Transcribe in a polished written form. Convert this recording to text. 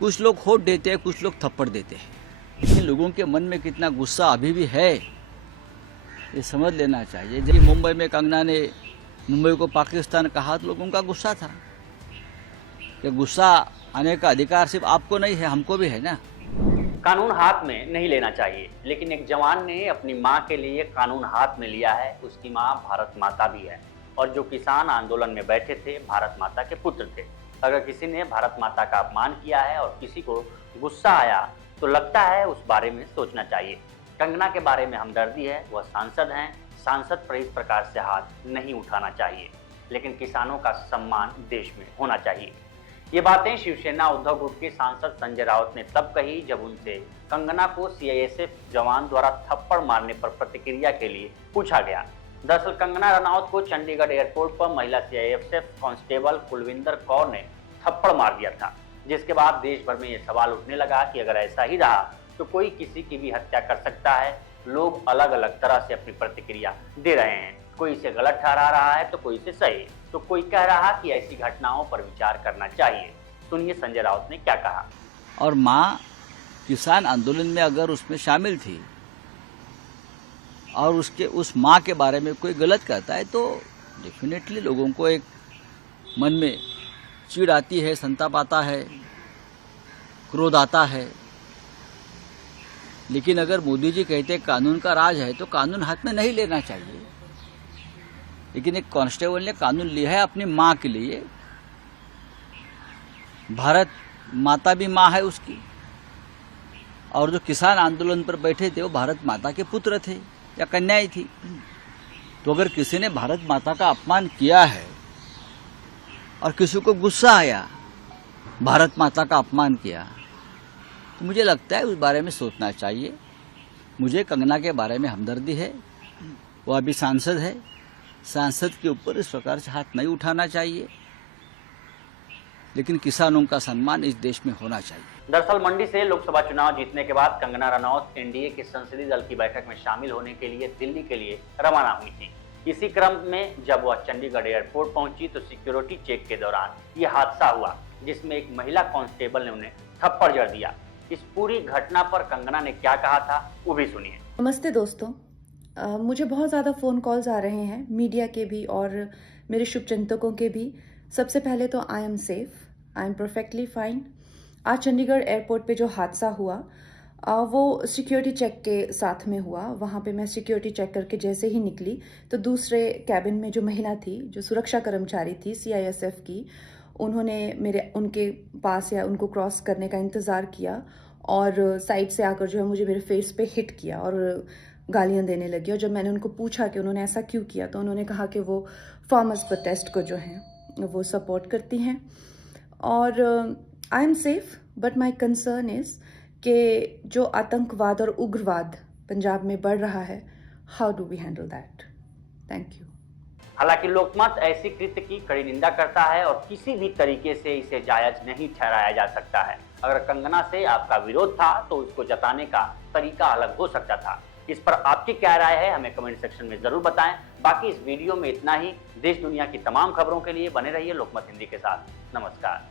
कुछ लोग होठ देते हैं, कुछ लोग थप्पड़ देते हैं। लेकिन लोगों के मन में कितना गुस्सा अभी भी है ये समझ लेना चाहिए। जब मुंबई में कंगना ने मुंबई को पाकिस्तान कहा तो लोगों का गुस्सा था कि गुस्सा आने का अधिकार सिर्फ आपको नहीं है, हमको भी है ना। कानून हाथ में नहीं लेना चाहिए, लेकिन एक जवान ने अपनी मां के लिए कानून हाथ में लिया है। उसकी मां भारत माता भी है और जो किसान आंदोलन में बैठे थे भारत माता के पुत्र थे। अगर किसी ने भारत माता का अपमान किया है और किसी को गुस्सा आया तो लगता है उस बारे में सोचना चाहिए। कंगना के बारे में हमदर्दी है, वह सांसद हैं। सांसद पर इस प्रकार से हाथ नहीं उठाना चाहिए, लेकिन किसानों का सम्मान देश में होना चाहिए। ये बातें शिवसेना उद्धव गुट के सांसद संजय राउत ने तब कही जब उनसे कंगना को सीआईएसएफ जवान द्वारा थप्पड़ मारने पर प्रतिक्रिया के लिए पूछा गया। दरअसल कंगना रनौत को चंडीगढ़ एयरपोर्ट पर महिला सीआईएसएफ कांस्टेबल कुलविंदर कौर ने थप्पड़ मार दिया था, जिसके बाद देश भर में ये सवाल उठने लगा कि अगर ऐसा ही रहा तो कोई किसी की भी हत्या कर सकता है। लोग अलग अलग तरह से अपनी प्रतिक्रिया दे रहे हैं। कोई इसे गलत ठहरा रहा है तो कोई इसे सही, तो कोई कह रहा कि ऐसी घटनाओं पर विचार करना चाहिए। सुनिए संजय राउत ने क्या कहा। और माँ किसान आंदोलन में अगर उसमें शामिल थी और उस माँ के बारे में कोई गलत कहता है तो डेफिनेटली लोगों को एक मन में चिढ़ आती है, संताप आता है, क्रोध आता है। लेकिन अगर मोदी जी कहते कानून का राज है तो कानून हाथ में नहीं लेना चाहिए। लेकिन एक कांस्टेबल ने कानून लिया है अपनी माँ के लिए। भारत माता भी माँ है उसकी, और जो किसान आंदोलन पर बैठे थे वो भारत माता के पुत्र थे या कन्याएं थी। तो अगर किसी ने भारत माता का अपमान किया है और किसी को गुस्सा आया, भारत माता का अपमान किया, तो मुझे लगता है उस बारे में सोचना चाहिए। मुझे कंगना के बारे में हमदर्दी है, वो अभी सांसद है। सांसद के ऊपर इस प्रकार से हाथ नहीं उठाना चाहिए, लेकिन किसानों का सम्मान इस देश में होना चाहिए। दरअसल मंडी से लोकसभा चुनाव जीतने के बाद कंगना रनौत एनडीए के संसदीय दल की बैठक में शामिल होने के लिए दिल्ली के लिए रवाना हुई थी। इसी क्रम में जब वह चंडीगढ़ एयरपोर्ट पहुंची तो सिक्योरिटी चेक के दौरान यह हादसा हुआ, जिसमें एक महिला कांस्टेबल ने उन्हें थप्पड़ जड़ दिया। इस पूरी घटना पर कंगना ने क्या कहा था वो भी सुनिए। नमस्ते दोस्तों, मुझे बहुत ज़्यादा फ़ोन कॉल्स आ रहे हैं, मीडिया के भी और मेरे शुभचिंतकों के भी। सबसे पहले तो I am safe, I am perfectly fine. आज चंडीगढ़ एयरपोर्ट पे जो हादसा हुआ वो सिक्योरिटी चेक के साथ में हुआ। वहाँ पे मैं सिक्योरिटी चेक करके जैसे ही निकली तो दूसरे कैबिन में जो महिला थी, जो सुरक्षा कर्मचारी थी सीआईएसएफ की, उन्होंने उनके पास या उनको क्रॉस करने का इंतज़ार किया और साइड से आकर जो है मुझे मेरे फेस पे हिट किया और गालियां देने लगी। और जब मैंने उनको पूछा कि उन्होंने ऐसा क्यों किया तो उन्होंने कहा कि वो फार्मर्स प्रोटेस्ट को जो है वो सपोर्ट करती हैं। और I am safe, but my concern is कि जो आतंकवाद और उग्रवाद पंजाब में बढ़ रहा है, how do we handle that. Thank you. हालांकि लोकमत ऐसी कृत्य की कड़ी निंदा करता है और किसी भी तरीके से इसे जायज नहीं ठहराया जा सकता है। अगर कंगना से आपका विरोध था तो उसको जताने का तरीका अलग हो सकता था। इस पर आपकी क्या राय है हमें कमेंट सेक्शन में जरूर बताएं। बाकी इस वीडियो में इतना ही। देश दुनिया की तमाम खबरों के लिए बने रहिए लोकमत हिंदी के साथ। नमस्कार।